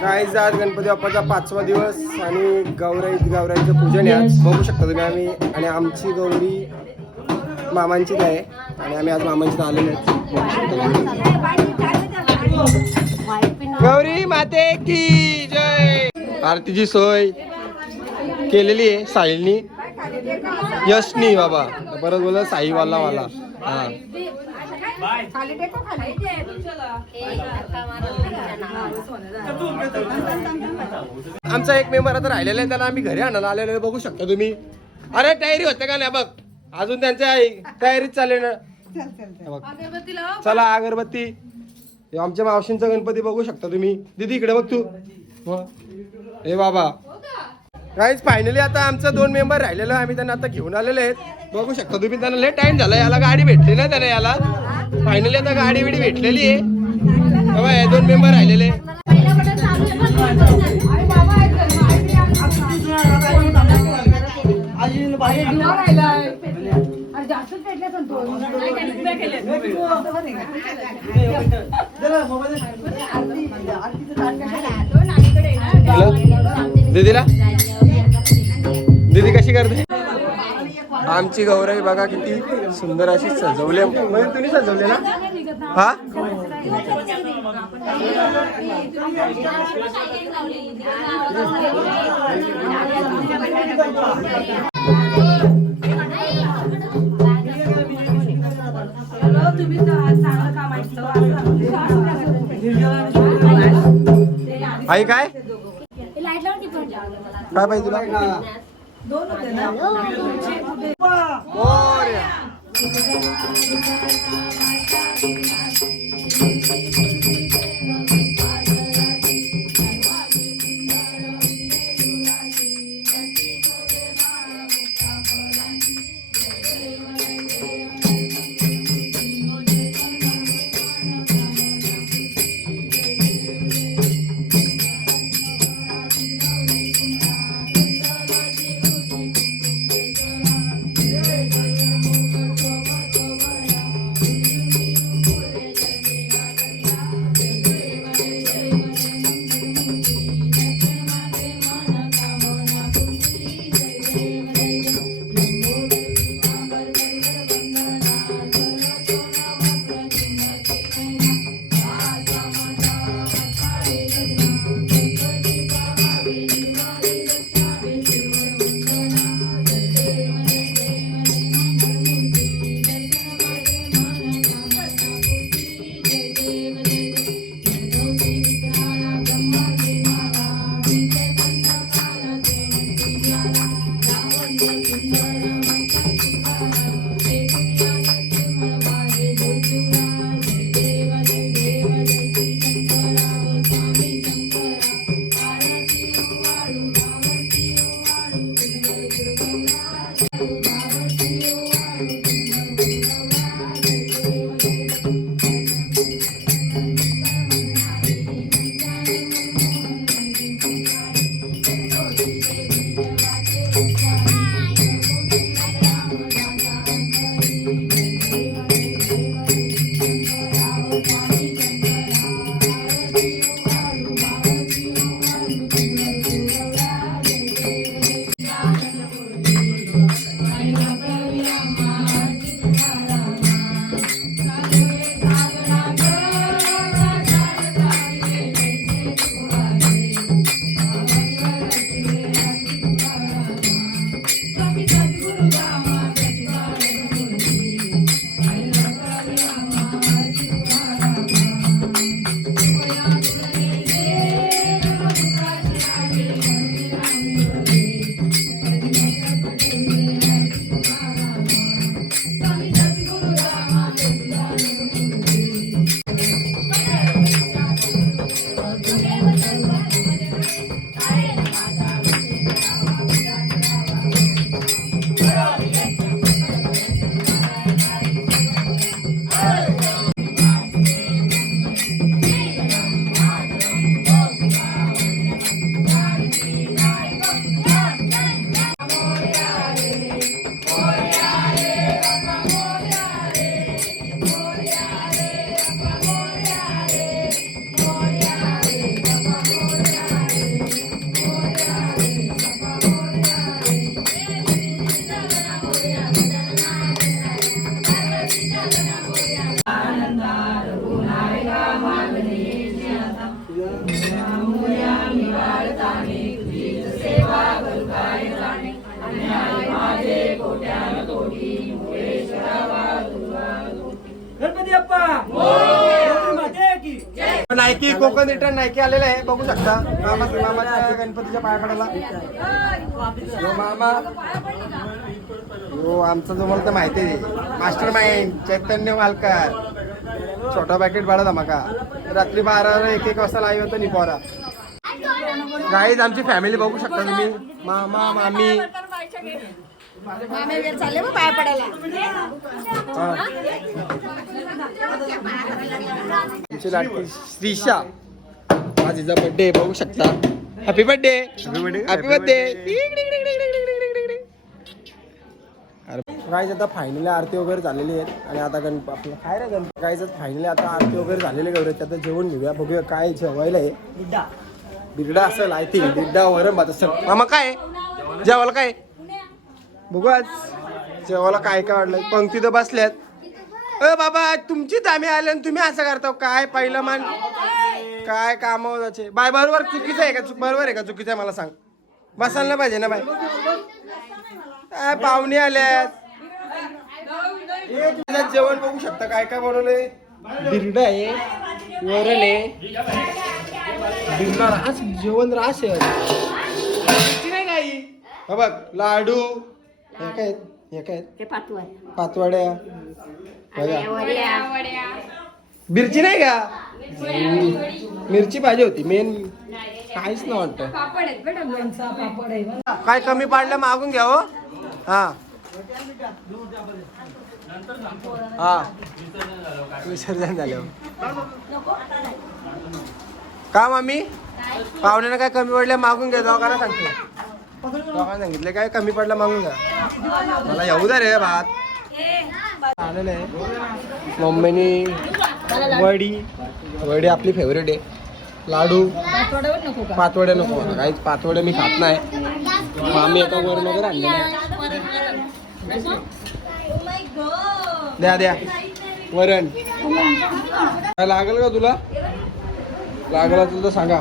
काय आज गणपती बाप्पाचा पाचवा दिवस आणि गौराई गौराईचं पूजन आहे. आज बघू शकता तुम्ही आम्ही आणि आमची गौरी मामांचीच आहे आणि आम्ही आज मामांचीत आलेलो गौरी माते की जय. आरतीची सोय केलेली आहे साहिलनी. यशनी बाबा. परत बोल साईवाला वाला. हा. आमचा एक मेंबर आता राहिलेला आहे त्याला आम्ही घरी आणायला आलेलो आहे बघू शकता तुम्ही. अरे तयारी होते का नाही बघ? अजून त्यांच्या तयारीच चालली ना. बघ. चला अगरबत्ती. आमच्या मावशींचा गणपती बघू शकता तुम्ही. दीदी इकडे बघ तू. हे बाबा. काहीच फायनली आता आमचा दोन मेंबर राहिलेलं आहे. आम्ही त्यांना आता घेऊन आलेले आहेत. बघू शकता तुम्ही त्यांना लेट टाइम झाला याला गाडी भेटली ना त्याला याला. फायनली आता गाडी बिडी भेटलेली आहे. दोन मेंबर राहिलेले. दीदीला? दीदी कशी करते? आमची गौराई बघा किती सुंदर अशी सजवली. तुम्ही सजवले ना हा तुम्ही चांगलं आई काय काय पाहिजे तुला? Morya. Nike return return Nike आलेलं आहे बघू शकता. मामा मामाच्या गणपतीच्या पाया पडायला. हो मामा. हो आमचा जो मला तर माहिती आहे. मास्टर माइंड चैतन्य मालकर छोटा पॅकेट भाडा धमाका. रात्री बारा एक एक वाजता लाईव्ह होतो निपोरा. गाईज आमची फॅमिली बघू शकता तुम्ही. मामा मामी. चालले मग पाया पडायला. आमची लाडकी श्रीषा. आज हिचा बर्थडे बघू शकता. Happy birthday happy birthday guys आता फायनली आरती वगैरे झालेली आहेत. आणि आता गणप आपलं काय रे गणपती? गाईज फायनली आता आरती वगैरे झालेली गौरव आता जेवण घेऊया बघूया काय जेवायला आहे. बिरडा. असेल आय थिंक बिरडा वरम भात असेल. मामा काय? जेवायला काय? बघू आज जेवायला काय काय वाटलं पंक्ती तर बसल्यात. अ बाबा तुमचीच आम्ही आले आणि तुम्ही असं करता. काय पहिलं मान काय काम बाय बरोबर चुकीचं आहे का? चुक बरोबर आहे का? चुकीचं आहे मला सांग. बसायला पाहिजे ना बाय? काय पाहुणे आल्यात. जेवण बघू शकता. काय काय बनवलंय? बिरड आहे वरण आहे. बिरडा रास जेवण रास आहे नाही काही बघ लाडू हे काय आहेत? हे काय आहेत? ते पाठवू आहे पाचवड्या बघा. मिरची नाही का? मिरची. पाहिजे होती मेन. काहीच नाही वाटत. पापड आहेत बेटा लोणचा पापड आहे काय कमी पाडलं मागून घ्या हो. हा. हा. विसर्जन झालं. का मामी पाहुण्यानं काय कमी पडलं मागून घ्या दोघांना सांगतो. दोघांना सांगितलं काय कमी पडलं मागून घ्या मला येऊ दे रे भात. आलेलं आहे. मम्मीनी वडी. वडी आपली फेवरेट आहे. लाडू. पातोड्यावर नको का? पातवड्या नको. मला काहीच पातवड्या मी खात नाही. मामी एका वरण वगैरे आणलेलं आहे द्या द्या. वरण. काय लागेल का तुला? लागला तुला तर सांगा.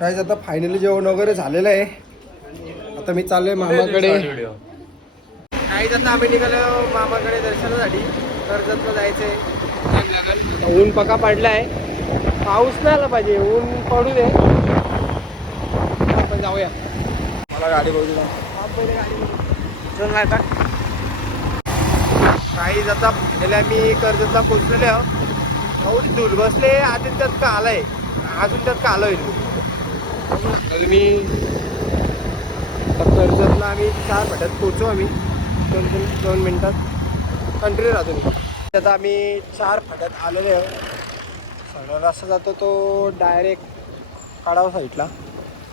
काय आता फायनली जेवण वगैरे झालेलं आहे. आता मी चाललोय मामाकडे. काहीच आता आम्ही निघालो मामाकडे दर्शनासाठी. कर्जतला जायचंय. ऊन पका पडलाय. पाऊस नाही आला पाहिजे ऊन पडू दे. आपण जाऊया. मला गाडी बघू. चल का काही जाता गेल्या मी कर्जतला पोचलेले आहो. अहो धूल बसले आधी त्यात का आलाय अजून त्यात का आलोय मी आता आम्ही चार मिनिटात पोचू आम्ही. दोन दोन दोन मिनटात. कंट्री राहतो मी त्यात आम्ही चार फाट्यात आलेले आहोत सगळा रस्ता जातो तो डायरेक्ट काढावा साईडला.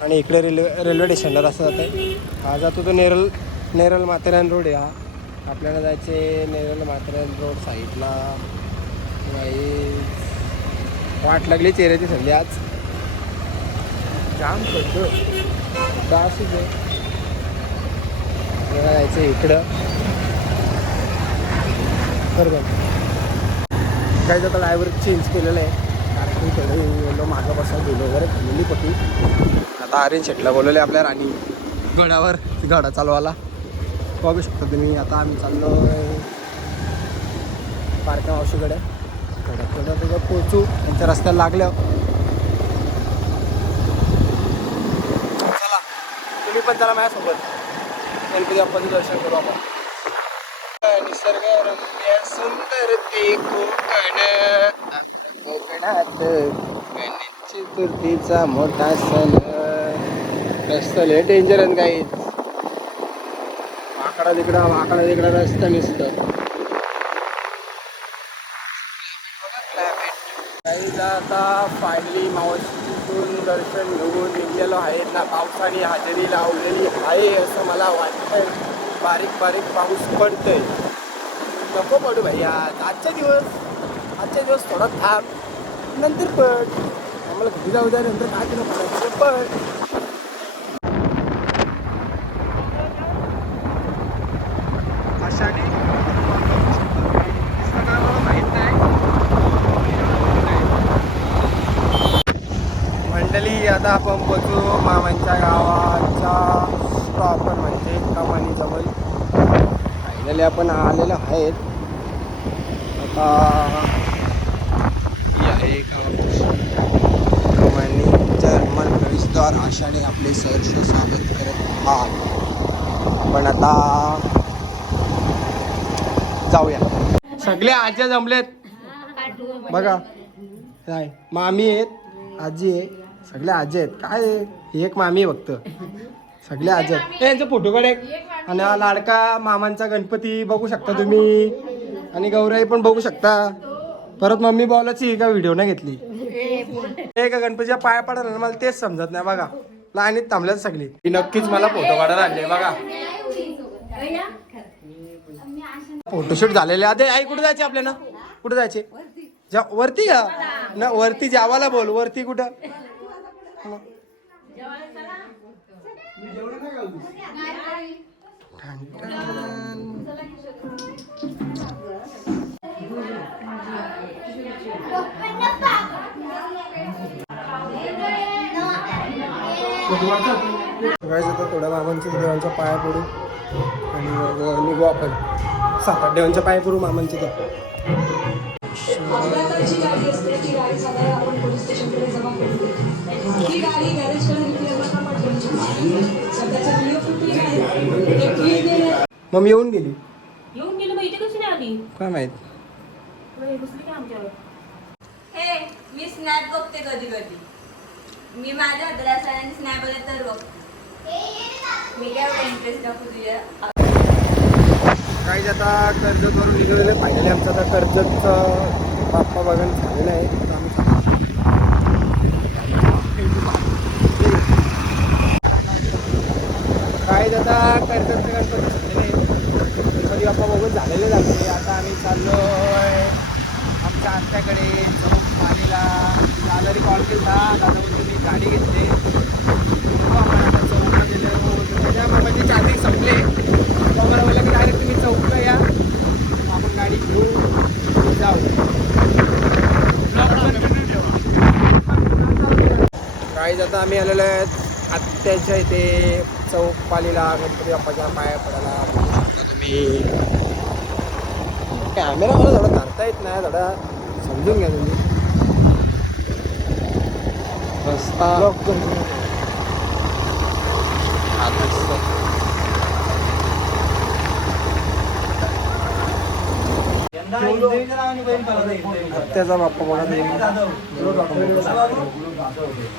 आणि इकडे रेल्वे रेल्वे स्टेशनला रस्ता जात. आहे हा जातो तो नेरल नेरल माथेरान रोड आहे हा. आपल्याला जायचे नेरल माथेरान रोड साईडला. बाई वाट लागली चेहऱ्याची संधी आज. जाम करतो त्रासच आहे जायचं इकडं. बरोबर काय आता ड्रायव्हर चेंज केलेलं आहे. कारण की थोडं येलो मागं बसा गेलो वगैरे खाल्लेली पटी आता आरेंज शेटला बोलवले आपल्या राणी. गडावर गडा चालवायला. बघू शकता तुम्ही आता आम्ही चाललो पारका मावशीकडे. गडाकडं तिथं पोचू त्यांच्या रस्त्याला लागल्यावर. चला. तुम्ही पण चला माझ्यासोबत. गणपती बाप्पाचं दर्शन करू आपण. निसर्ग रम्य सुंदर ते कोकण कोकणात गणेश चतुर्थीचा मोठा सण. रस्ता लय डेंजर आहे काही. वाकडा तिकडा वाकडा तिकडा रस्ता नुसतं काही आता फायनली मावशीतून दर्शन घेऊन निघलेलो आहे. ना पावसाने हजेरी लावलेली आहे असं मला वाटतंय. बारीक बारीक पाऊस पडतोय. नको पडू भाई आज दिवस आजचा दिवस थोडा थांब. नंतर पड आम्हाला घरी जाऊ द्या नंतर काय केलं पडायचं पड अशाने सगळं मला माहीत नाही फायनली आता आपण पोचू मामांच्या गावाच्या प्रॉपर म्हणजे कमानी जवळ फायनली आपण आलेलो आहेत. आता ही आहे कमानी जर्मन प्रवेशद्वार आशाने आपले सहर्ष स्वागत करत आहात. पण आता जाऊया. सगळे आज्या जमलेत? बघा. काय मामी आहेत आजी आहे. सगळे आजी आहेत. काय आहे? ही एक मामी आहे फक्त. सगळे आजी आहेत. ए, यांचा फोटो काढ एक. आणि हा लाडका मामांचा गणपती बघू शकता तुम्ही. आणि गौराई पण बघू शकता. परत मम्मी बॉलाची का व्हिडिओ नाही घेतली. एका गणपतीच्या पाया पडायला ना मला तेच समजत नाही बघा. लाईनीत थांबल्यात सगळी. ही नक्कीच मला फोटो काढायला आणले बघा. फोटोशूट झालेले. आधी आई कुठे जायचे आपल्याला? कुठे जायचे? जा वरती का? ना वरती जावाला बोल. वरती कुठं? आता थोड्या मामांच्या देवांच्या पाया पडू. आणि मग निघू आपण. सात आठ देवांच्या पाया पडू मामांच्या त्या ही गाडी गॅरेजकडे पाठवायची व्हिडिओ ते मग येऊन गेली. येऊन गेलो मग इथे कशी नाही आली काय माहीत? आमच्यावर? हे मी स्नॅप बघते कधी कधी. मी माझ्या हाताला स्नॅप आले तर बघ. मी काय इंटरेस्ट दाखवू तुझ्या? काही आता कर्जतवरून निघालेले. फायनली आमचं आता कर्जतचं बाप्पा बघायला झालेलं आहे आता आम्ही काय आता कर्जतचे गणपती गणपती बाप्पा बघून झालेले झाले आता आम्ही चाललो आहे आमच्या आत्याकडे चौक पाणीला दादारी कॉल केला. दादा बोलतो मी गाडी घेतली. बघू आपण आता त्याच्या म्हणजे चार्जिंग संपले. मला बोलला की डायरेक्ट तुम्ही चौकला या. मग आपण गाडी घेऊ. जाऊ. काही आता आम्ही आलेलो आहेत आत्याच्या इथे. चौक पालीला गणपती बाप्पाच्या पाया पडायला. तुम्ही कॅमेरा मला थोडा धरता येत नाही थोडा समजून घ्या तुम्ही. रस्ता. आत्याचा बाप्पा बघा.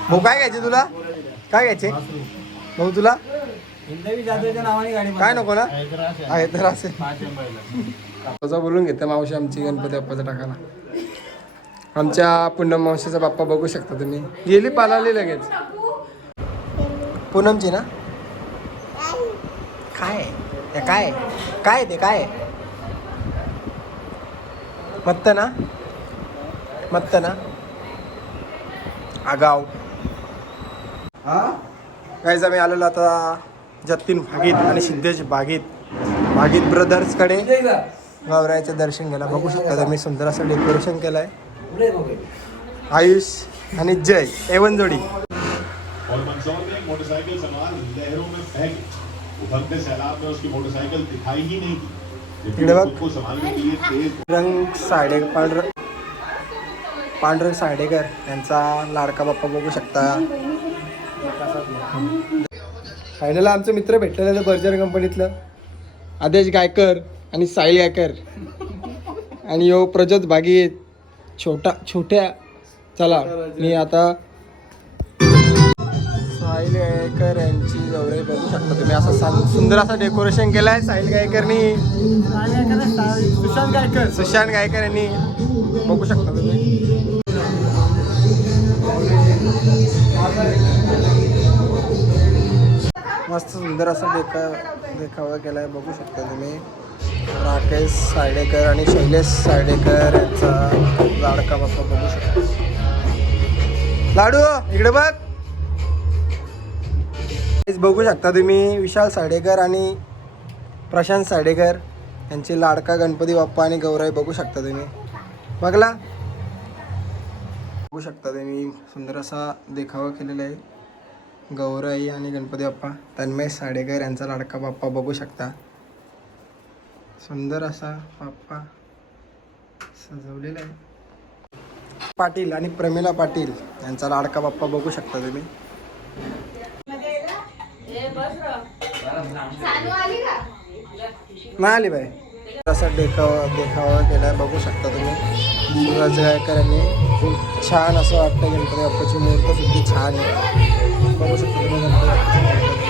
भाऊ काय घ्यायचे तुला? काय घ्यायचे? भाऊ तुला? काय नको ना? आहे तर असेल. बोलून घेते मावशी आमची गणपती बाप्पाचा टाकाला आमच्या पूनम मावशीचा बाप्पा बघू शकता तुम्ही. गेली पालाली लगेच. पूनमची ना? काय? ते काय? काय ते काय? मत्त ना? मत्त ना? आगाव. काहीच आम्ही आलेलो आता जतीन भागीत आणि सिद्धेश भागीत भागीत ब्रदर्सकडे गौरायचं दर्शन घ्यायला बघू शकता तुम्ही. सुंदर असं डेकोरेशन केलं आहे आयुष आणि जय एवन जोडी और मंदसौर में एक मोटरसाइकिल सवार लहरों में बह गई उभरते सैलाब में उसकी मोटरसाइकिल दिखाई ही नहीं दी। लेकिन इकडे बघ. खुद को संभालने के लिए तेज रंग साडे पांढर पांढरंग साडेकर यांचा लाडका बाप्पा बघू शकता. फायनल आमचे मित्र भेटलेले बर्जर कंपनीतलं. आदेश गायकर आणि साहिल गायकर. आणि यो प्रजोत भागीत छोटा छोट्या. चला मी आता साहिल गायकर यांची गौरव बघू शकता तुम्ही. असं सा- सुंदर असं डेकोरेशन केलं आहे साहिल गायकरनी. सुशांत गायकर. सुशांत गायकर यांनी बघू शकता तुम्ही. मस्त सुंदर असा देखा देखावा केला आहे बघू शकता तुम्ही. राकेश साडेकर आणि शैलेश साडेकर यांचा लाडका बाप्पा बघू शकता. लाडू इकडे बघ. बघू शकता तुम्ही विशाल साडेकर आणि प्रशांत साडेकर यांचे लाडका गणपती बाप्पा आणि गौराई बघू शकता तुम्ही. बघला. बघू शकता तुम्ही. सुंदर असा देखावा केलेला आहे. गौराई आणि गणपती बाप्पा तन्मय साडेकर यांचा लाडका बाप्पा बघू शकता. सुंदर असा बाप्पा सजवलेला आहे. पाटील आणि प्रमिला पाटील यांचा लाडका बाप्पा बघू शकता तुम्ही. नाही आली बाई. असा देखावा देखावा केला बघू शकता तुम्ही. शिवाजी गायकरांनी खूप छान असं वाटतं गणपती बाप्पाची. मूर्त सुद्धा छान आहे. बघू शकता